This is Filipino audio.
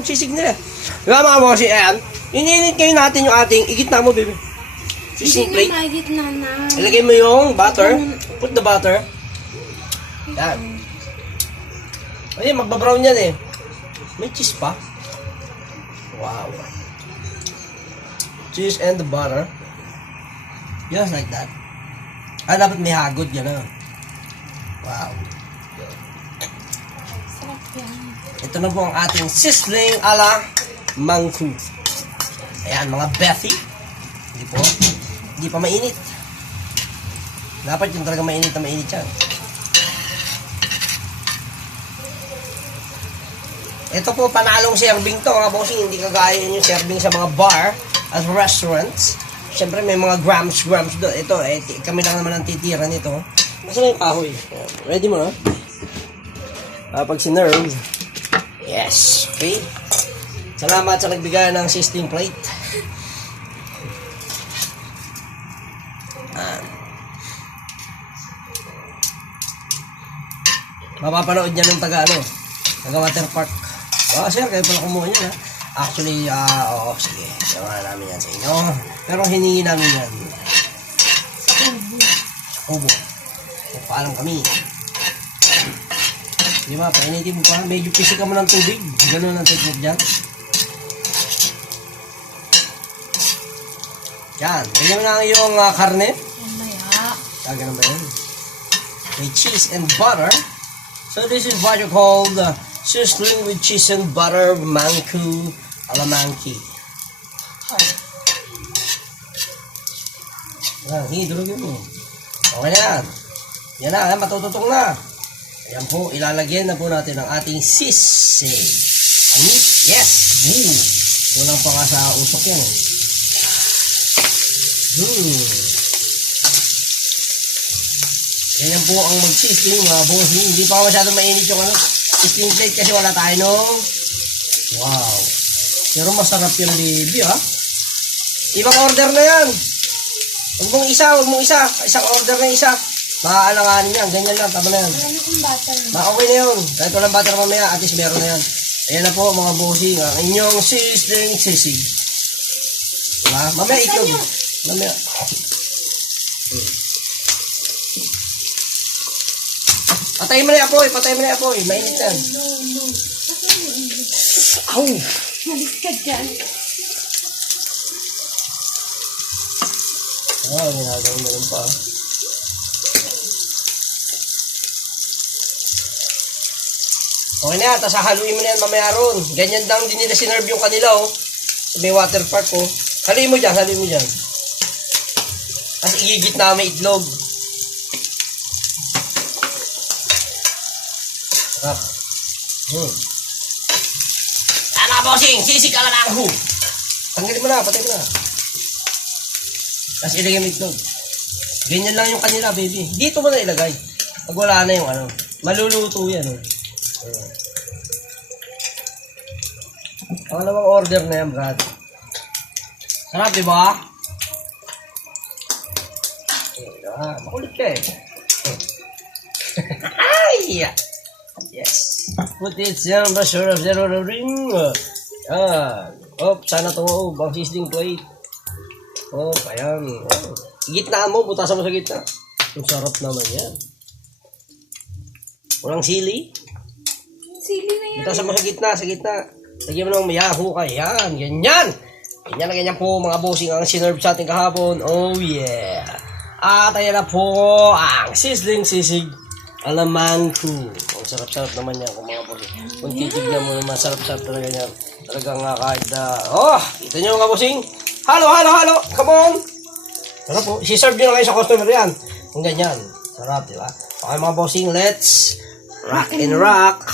yung sisig nila. Diba mga bossing, ayan. Ininit kayo natin yung ating, igitna mo, baby. Sisig plate. Hindi na na. Ilagay mo yung butter. Put the butter. Yan. Ayun, magbabrown yan eh. May cheese pa. Wow. Cheese and the butter. Just like that. Dapat may hagod yan ah. Wow. Sarap yan. Ito na po ang ating sizzling ala mangku. Ayan mga Bethy. Hindi pa mainit. Dapat yung talaga mainit na mainit yan. Ito po panalong serving to mga bossing. Hindi kagaya yung serving sa mga bar at restaurants. Siyempre may mga grams doon. Ito, kami lang naman ang titira nito. Masa na yung kahoy? Ready mo na? Pag sinerve. Yes, okay. Salamat sa nagbigay ng sizzling plate. Mapapanood niya ng taga water park. Sir, kayo pala kumuha niya. Actually, oo, sige. Sawa namin yan sa inyo. Pero hiningi namin yan. Sa kubo. Kung paalam kami. Di ba, painitin mo pa. Medyo pisik ka mo ng tubig. Ganun ang technique dyan. Yan. Ganyan mo lang yung karne. Mamaya. Ganun ba yun? May cheese and butter. So this is what you call the sizzling with cheese and butter mangku alamangki. Yan, durugin mo. Okay na yan. Yan na, matututong na. Ayan po, ilalagyan na po natin ang ating sisig. Yes! Woo! Kulang pa nga sa usok yan. Ganyan po ang mag-sizzling mga bossing. Hindi pa masyadong mainit yung sizzling plate kasi wala tayo nung wow. Pero masarap yung baby ha. Ibang order na yan. Huwag mong isa. Isang order na isa. Maaalanganin yan. Ganyan lang. Tama na yan. Wala na kung butter. Okay na yun. Kahit walang butter mamaya, at least meron na yan. Ayan na po mga bossing. Ang inyong sizzling sisig. Diba? Mamaya itlog. Mamaya. Patayin mo na yung apoy. Mainit yan. No. Ow! Malis ka dyan. Ginagawin mo rin pa. Okay na yan, tapos haluin mo na yan mamaya ron. Ganyan lang din nila sinerve yung kanila sa may water park Haluin mo dyan. Tapos igigit na may itlog. Sarap. Tama bossing, sisig ka lang ho. Tanggalin mo na, patay mo na. Tapos ilagay mo itlog. Ganyan lang yung kanila, baby. Dito mo na ilagay. Pag wala na yung maluluto yan. Ang namang order na yan, brad. Sarap, diba? Makulit ka eh. Ay! Yes. Put it down the shore of the ring. Sana tumawag ang sizzling plate. Ayan. Gitnaan mo, butasan mo sa gitna. Ang sarap naman yan. Walang sili. Sili na yan. Butasan mo sa gitna. Lagyan mo ng mayahu ka. Yan, ganyan. Ganyan po mga bossing ang sinerve sa ating kahapon. Oh yeah. At ayan na po ang sizzling sisig alamangku. Ang sarap-sarap naman yan kung mga bossing. Kung titignan mo naman, sarap-sarap talaga yan. Talagang kahit kita nyo mga bossing. Halo. Come on. Sarap po. Si-serve nyo na kayo sa customer yan. Kung ganyan. Sarap, di ba? Okay mga bossing, let's rock and rock.